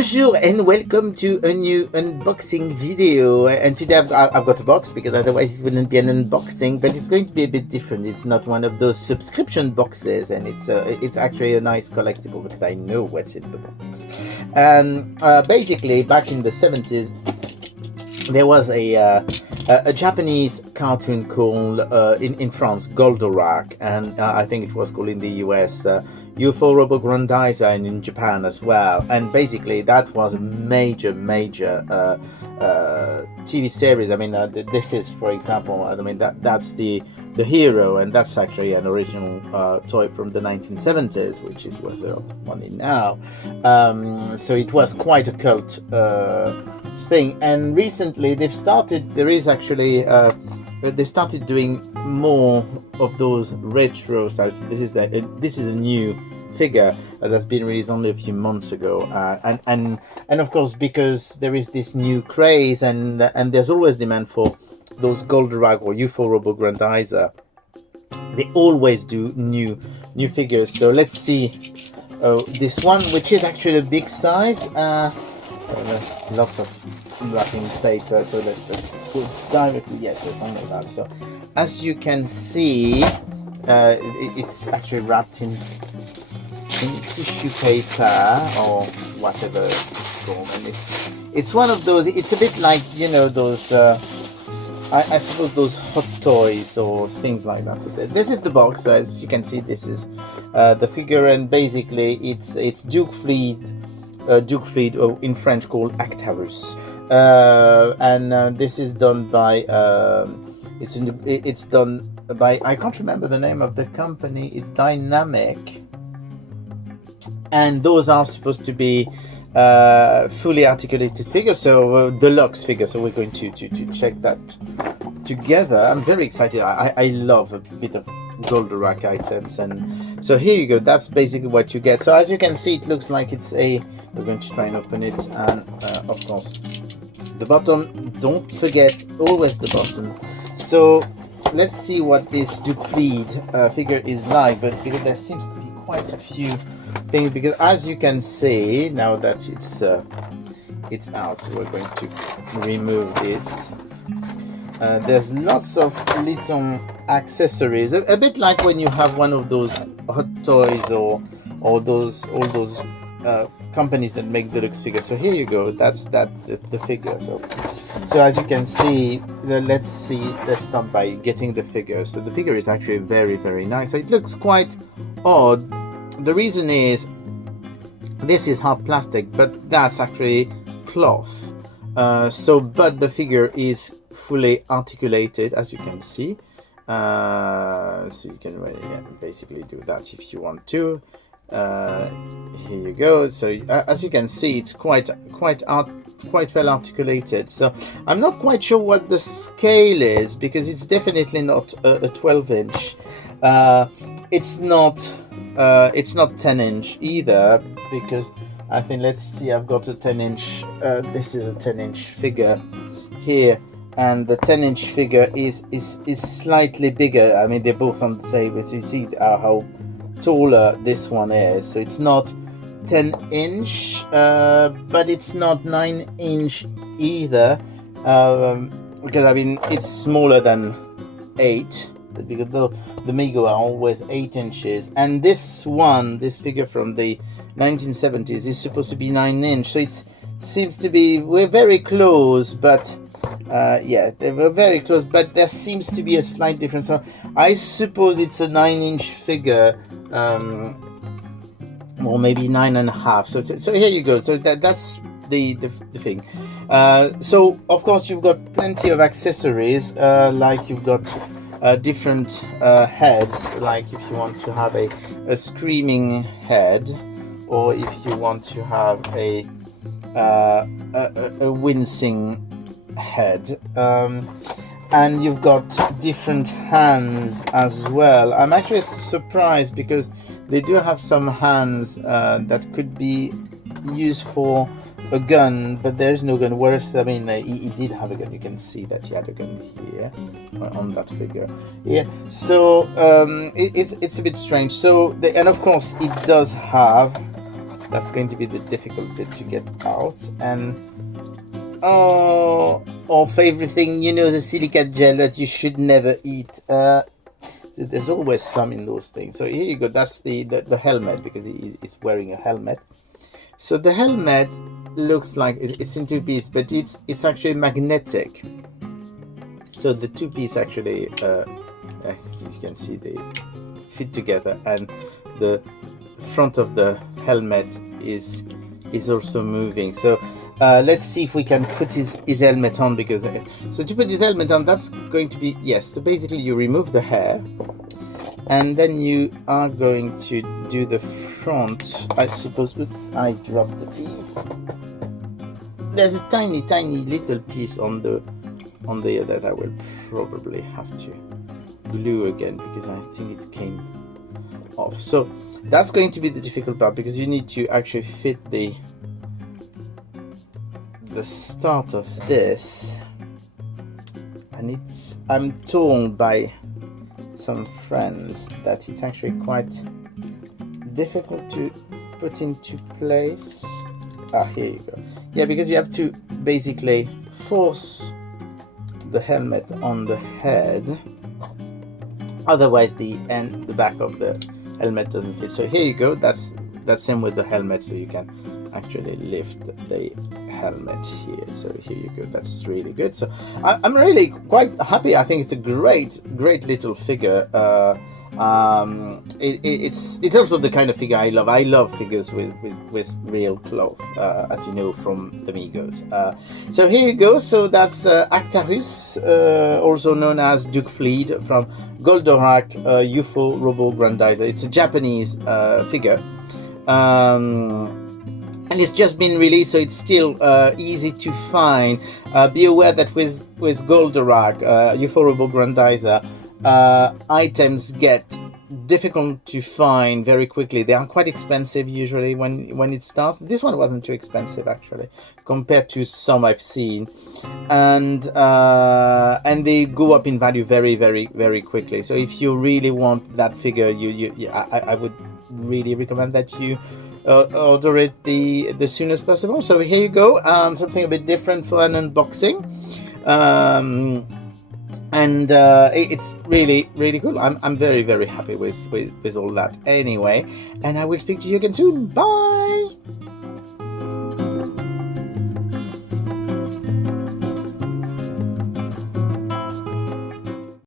Bonjour and welcome to a new unboxing video. And today I've got a box because otherwise it wouldn't be an unboxing, but it's going to be a bit different. It's not one of those subscription boxes, and it's actually a nice collectible because I know what's in the box. Basically, back in the 70s, there was a Japanese cartoon called in France Goldorak, and I think it was called in the US UFO Grendizer, and in Japan as well. And basically that was a major TV series. I mean, this is, for example, I mean that's the hero, and that's actually an original toy from the 1970s, which is worth a lot of money now. So it was quite a cult thing, and recently they started doing more of those retro styles. This is a new figure that's been released only a few months ago, and of course, because there is this new craze, and there's always demand for those Goldorak or UFO Grendizer. They always do new figures. So let's see this one, which is actually a big size. There's lots of wrapping paper, so let's go directly. Yes, there's only that. So as you can see, it's actually wrapped in tissue paper or whatever it's called, and it's one of those. It's a bit like, you know, those I suppose those hot toys or things like that. So this is the box. So as you can see, this is the figure, and basically it's Duke Fleet, or in French called Actarus, and this is done by it's done by, I can't remember the name of the company. It's Dynamic, and those are supposed to be fully articulated figures, so deluxe figures. So we're going to check that together. I'm very excited. I love a bit of Goldorak items, and so here you go. That's basically what you get. So as you can see, it looks like it's we're going to try and open it, and of course the bottom, don't forget, always the bottom. So let's see what this Duke Fleet figure is like, but because there seems to be quite a few things, because as you can see, now that it's out, so we're going to remove this. There's lots of little accessories, a bit like when you have one of those hot toys or all those companies that make deluxe figures. So here you go, that's the figure. So as you can see, let's start by getting the figure. So the figure is actually very nice. So it looks quite odd. The reason is this is hard plastic, but that's actually cloth. But the figure is fully articulated, as you can see. So you can basically do that if you want to. Here you go. So as you can see, it's quite well articulated. So I'm not quite sure what the scale is, because it's definitely not a 12-inch. It's not 10-inch either, because I think, let's see, I've got a 10-inch. This is a 10-inch figure here, and the 10-inch figure is slightly bigger. I mean, they're both on the same, but you see how taller this one is. So it's not 10-inch, but it's not 9-inch either, because I mean it's smaller than 8, because the Mega are always 8 inches, and this figure from the 1970s is supposed to be 9-inch. So it seems to be, we're very close, but yeah, they were very close, but there seems to be a slight difference. So I suppose it's a 9-inch figure, or maybe 9.5. So here you go. So that's the thing. So of course you've got plenty of accessories, like you've got different heads, like if you want to have a screaming head, or if you want to have a wincing head, and you've got different hands as well. I'm actually surprised, because they do have some hands that could be used for a gun, but there's no gun. Whereas, I mean, he did have a gun. You can see that he had a gun here on that figure. Yeah, so it's a bit strange. So and of course it does have That's going to be the difficult bit to get out. And oh, our favorite thing, you know, the silicate gel that you should never eat. So there's always some in those things. So here you go. That's the helmet, because he's wearing a helmet. So the helmet looks like it's in two pieces, but it's actually magnetic. So the two pieces actually, you can see they fit together, and the front of the helmet is also moving. So let's see if we can put his helmet on, because so to put his helmet on, that's going to be, yes, so basically you remove the hair, and then you are going to do the front. I suppose, oops, I dropped a piece. There's a tiny little piece on the that I will probably have to glue again, because I think it came off. So that's going to be the difficult part, because you need to actually fit the start of this, and I'm told by some friends that it's actually quite difficult to put into place. Here you go. Yeah, because you have to basically force the helmet on the head, otherwise the back of the helmet doesn't fit. So here you go. That's same with the helmet, so you can actually lift the helmet here. So here you go. That's really good. So I'm really quite happy. I think it's a great little figure. It's also the kind of figure I love. I love figures with real cloth, as you know from the Migos. So here you go. So that's Actarus, also known as Duke Fleet from Goldorak, UFO Robo Grendizer. It's a Japanese figure. And it's just been released, so it's still easy to find. Be aware that with Goldorak, UFO Robo Grendizer, items get difficult to find very quickly. They are quite expensive usually when it starts. This one wasn't too expensive actually compared to some I've seen, and they go up in value very quickly. So if you really want that figure, I would really recommend that you order it the soonest possible. So here you go, something a bit different for an unboxing. And it's really cool. I'm very happy with all that anyway, and I will speak to you again soon. Bye.